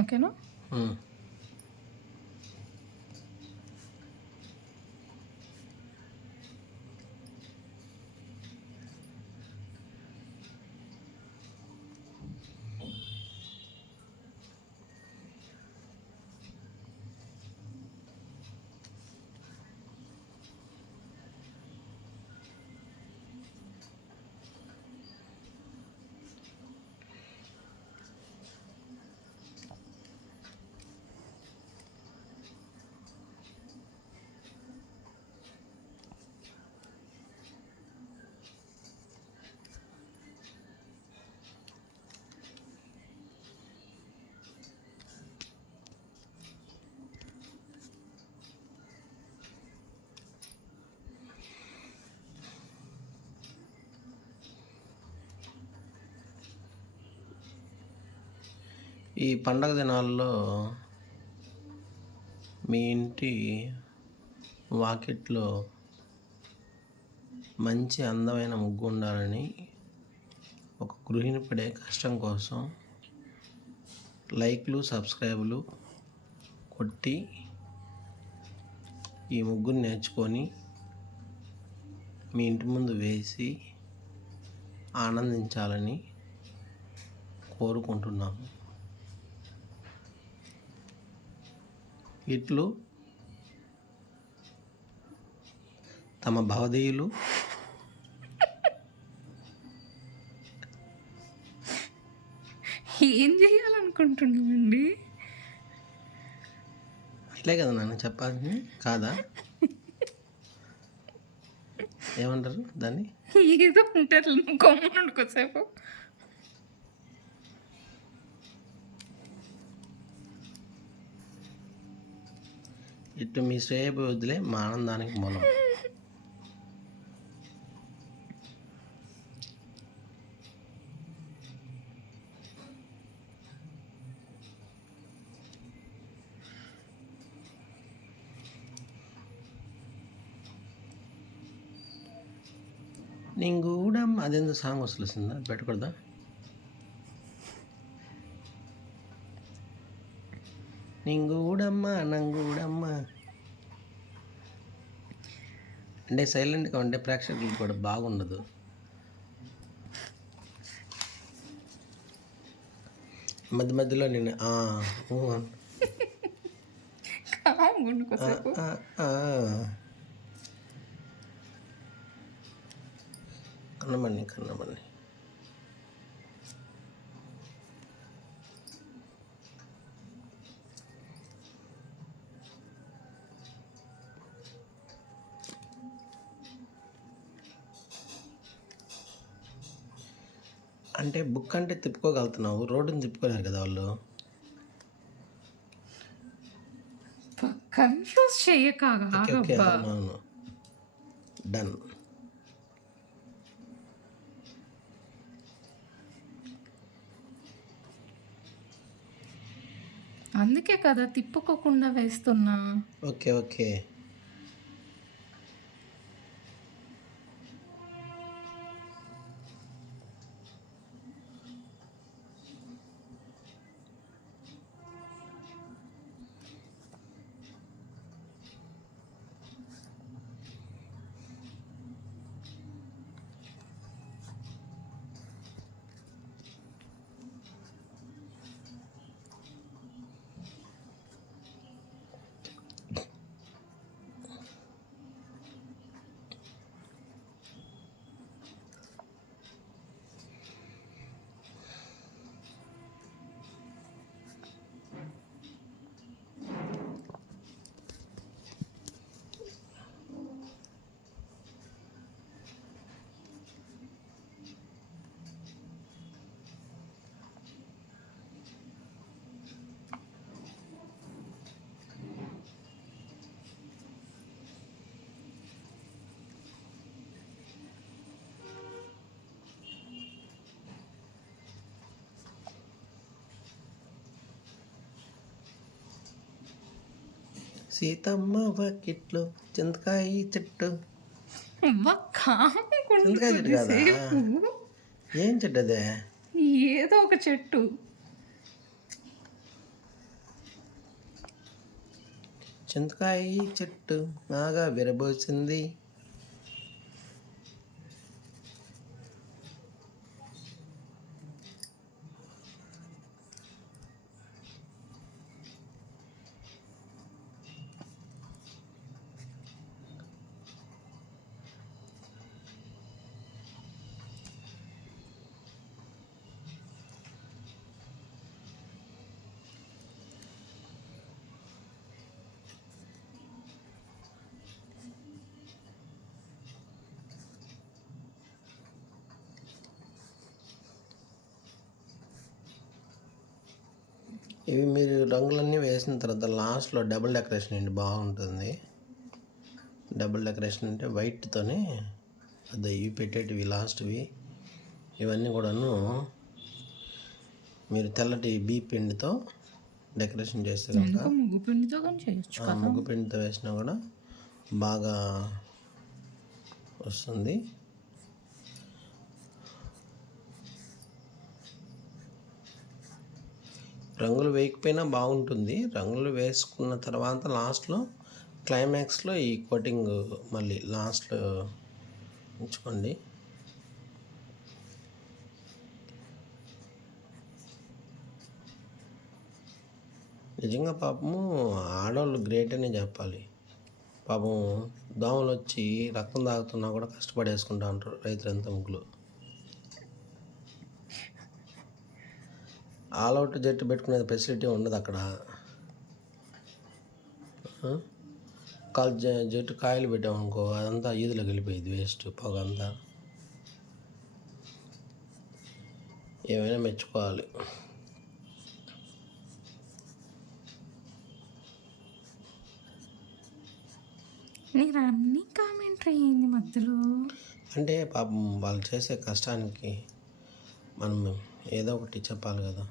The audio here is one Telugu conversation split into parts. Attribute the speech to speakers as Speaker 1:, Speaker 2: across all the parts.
Speaker 1: ఓకేనా
Speaker 2: ఈ పండగ దినాల్లో మీ ఇంటి వాకిట్లో మంచి అందమైన ముగ్గు ఉండాలని ఒక గృహిణి పడే కష్టం కోసం లైక్లు సబ్స్క్రైబ్లు కొట్టి ఈ ముగ్గుని నేర్చుకొని మీ ఇంటి ముందు వేసి ఆనందించాలని కోరుకుంటున్నాము. ఇట్లు తమ భవదీయులు.
Speaker 1: ఏం చేయాలనుకుంటున్నామండి?
Speaker 2: అట్లే కదా నన్ను చెప్పాల్సింది. కాదా? ఏమంటారు దాన్ని?
Speaker 1: ఏదో ఉంటారు గమ్మునుండు కొద్దిసేపు.
Speaker 2: ఇటు మీ శ్రేయభివృద్ధిలే మా ఆనందానికి మూలం. నేను కూడా అదెందుకు సాంగ్ వస్తుందా పెట్టకూడదా? నింగూడమ్మ నంగూడమ్మ అంటే సైలెంట్గా ఉంటే ప్రేక్షకులకు కూడా బాగుండదు. మధ్య మధ్యలో నేను ఆ, ఊ. అంటే బుక్ అంటే తిప్పుకోగలుగుతున్నావు. రోడ్డుని తిప్పుకోలేరు కదా వాళ్ళు.
Speaker 1: కన్ఫ్యూజ్
Speaker 2: అవునవును డన్.
Speaker 1: అందుకే కదా తిప్పుకోకుండా వేస్తున్నా.
Speaker 2: Okay okay. సీతమ్మ వకిట్లు చింతకాయ చెట్టు. ఏం చెట్టు అదే?
Speaker 1: ఏదో ఒక చెట్టు.
Speaker 2: చింతకాయ చెట్టు బాగా విరబోసింది. ఇవి మీరు రంగులన్నీ వేసిన తర్వాత లాస్ట్లో డబుల్ డెకరేషన్ అండి బాగుంటుంది. డబుల్ డెకరేషన్ అంటే వైట్తోనే అదే ఇవి పెట్టేటివి లాస్ట్వి. ఇవన్నీ కూడాను మీరు తెల్లటి బీ పిండితో డెకరేషన్ చేస్తే కనుక
Speaker 1: ముగ్గు పిండితో
Speaker 2: ముగ్గు పిండితో వేసినా కూడా బాగా వస్తుంది. రంగులు వేయకపోయినా బాగుంటుంది. రంగులు వేసుకున్న తర్వాత లాస్ట్లో క్లైమాక్స్లో ఈ కోటింగ్ మళ్ళీ లాస్ట్లో ఉంచుకోండి. నిజంగా పాపము ఆడవాళ్ళు గ్రేట్ అనే చెప్పాలి. పాపం దోమలు వచ్చి రక్తం తాగుతున్నా కూడా కష్టపడేసుకుంటా ఉంటారు రైతులంతా ముగ్గులు. అవుట్ జట్టు పెట్టుకునే ఫెసిలిటీ ఉండదు అక్కడ? కాలు జట్టు కాయలు పెట్టామనుకో అదంతా ఈదులోకి వెళ్ళిపోయింది వేస్ట్ పొగ అంతా. ఏమైనా మెచ్చుకోవాలి.
Speaker 1: కామెంటరీ అయింది మధ్యలో?
Speaker 2: అంటే పాపం వాళ్ళు చేసే కష్టానికి మనం ఏదో ఒకటి చెప్పాలి కదా.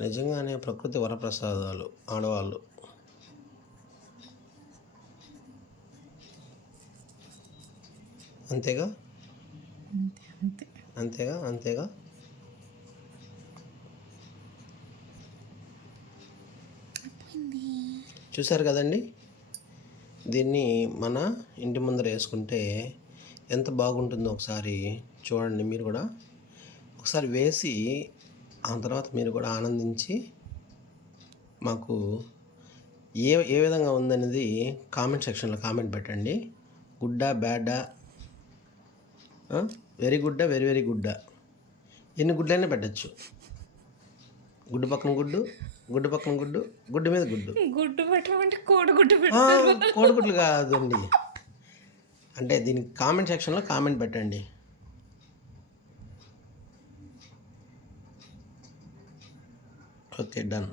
Speaker 2: నిజంగానే ప్రకృతి వరప్రసాదాలు ఆడవాళ్ళు. అంతేగా?
Speaker 1: అంతే అంతే
Speaker 2: అంతేగా? అంతేగా చూసారు కదండి? దీన్ని మన ఇంటి ముందర వేసుకుంటే ఎంత బాగుంటుందో ఒకసారి చూడండి మీరు కూడా. ఒకసారి వేసి ఆ తర్వాత మీరు కూడా ఆనందించి మాకు ఏ ఏ విధంగా ఉందనేది కామెంట్ సెక్షన్లో కామెంట్ పెట్టండి. గుడ్డా బ్యాడా? వెరీ గుడ్డా వెరీ వెరీ గుడ్డా. ఎన్ని గుడ్లైనా పెట్టచ్చు. గుడ్డు పక్కన గుడ్డు గుడ్డు పక్కన గుడ్డు గుడ్డు మీద గుడ్డు.
Speaker 1: గుడ్డు పెట్టమంటే కోడిగుడ్డు
Speaker 2: కోడిగుడ్లు కాదండి. అంటే దీనికి కామెంట్ సెక్షన్లో కామెంట్ పెట్టండి. Okay done